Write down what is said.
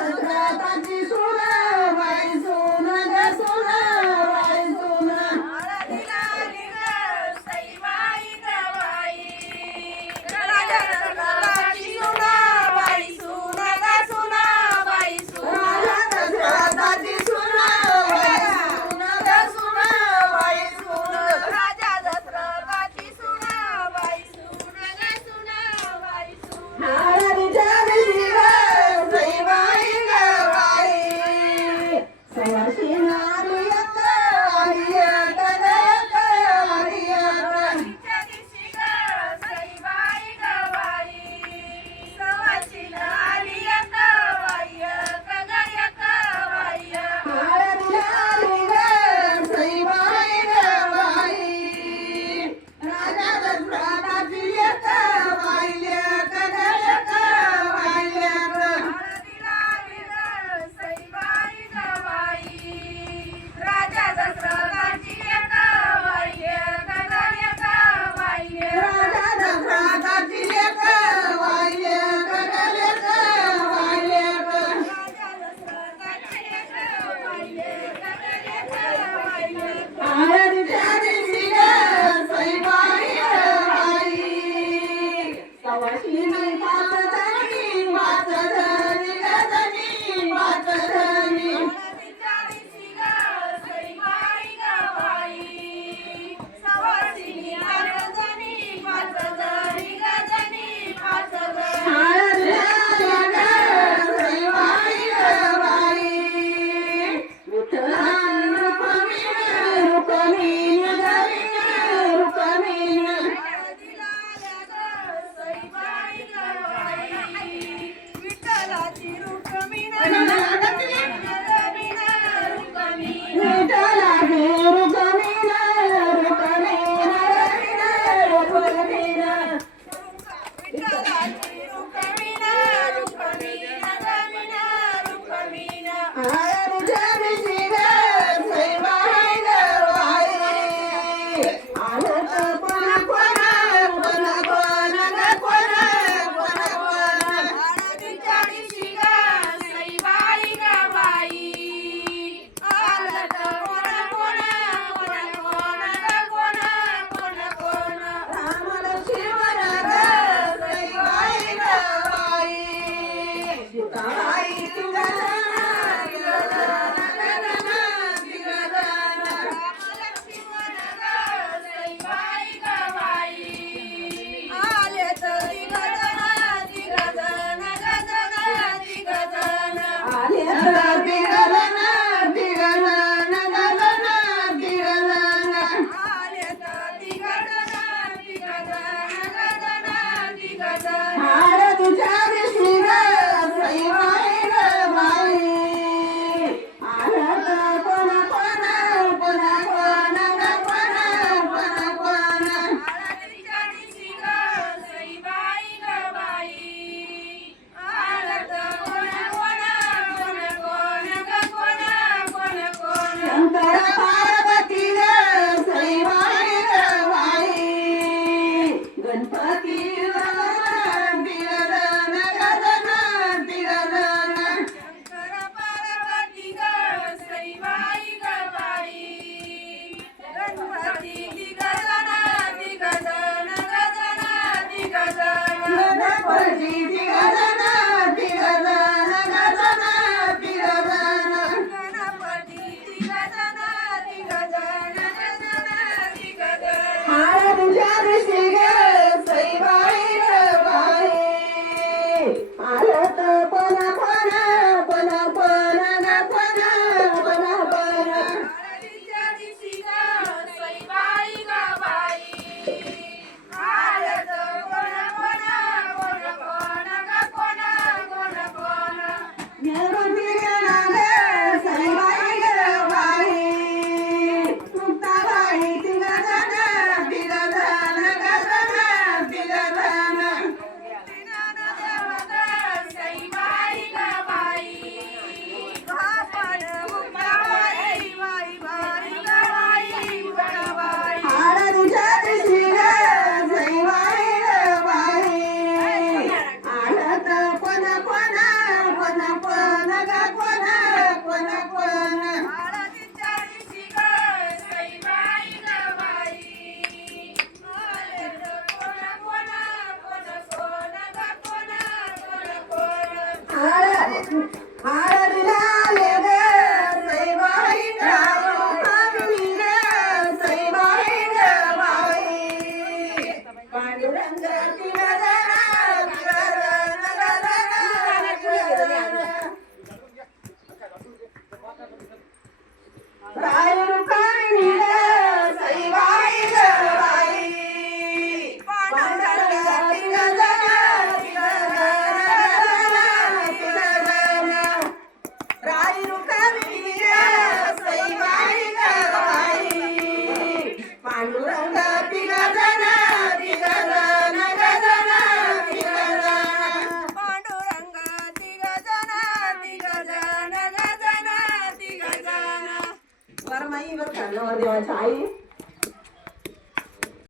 दशरथाची सून बाई सून ग सून बाई सून हळदीला निघ सईबाई गवाई राजा दशरथाची सून बाई सून ग सून बाई सून राजा दशरथाची सून बाई सून ग सून बाई सून राजा दशरथाची सून बाई सून ग सून बाई सून हळदीच्या दिवशी ग सईबाई गवाई सवाशी नारू एक वारी एक ग एक वारी एक हळदीच्या दिवशी ग सईबाई गवाई सवाशीला आली एक बाई एक ग एक बाई हळदीला आली ग सईबाई गवाई राजा दशरथाची एक बाई एक ग एक बाई एक हळदीला आली ग सईबाई गवाई राजा दशरथाची एक बाई एक ग एक बाई राजा दशरथाची एक बाई एक ग एक बाई एक राजा दशरथाची एक बाई एक ग एक बाई हळदीच्या दिवशी ग सईबाई गवाई सवाशिनी पाच जणी पाच जणी ग जणी पाच जणी हळदीच्या दिवशी ग सईबाई गवाई सवाशिनी पाच जणी ग जणी पाच जणी हळदीला ग सईबाई गवाई विठ्ठलान रुक्मिणी रुक्मिणी गवीन रुक्मिणी हळदीला ग सईबाई गवाई विठ्ठलाची रुक्मिणी रुक्मिणी विठ्ठला गे रुक्मिणी रुक्मिणी रुक्मिणी विठ्ठलाची रुक्मिणी रुक्मिणी हळदीच्या दिवशी ग सईबाई गवाई आलं तर कोणा कोणा कोणा कोणा ग कोणा कोणा कोणा हळदीच्या दिवशी ग सईबाई गवाई आलं तर कोणा कोणा कोणा कोणा ग कोणा कोणा कोणा रामन शिवन ग सईबाई गवाई सीताबाई तुझा राय रुखाणी सईबाई ग बाई पांडुरंगा तिघ जण राय रुखाणी सईबाई ग बाई पांडुरंगा तिघ जण पांडुरंग तिघ जण वरमाई वर देवाच्या आई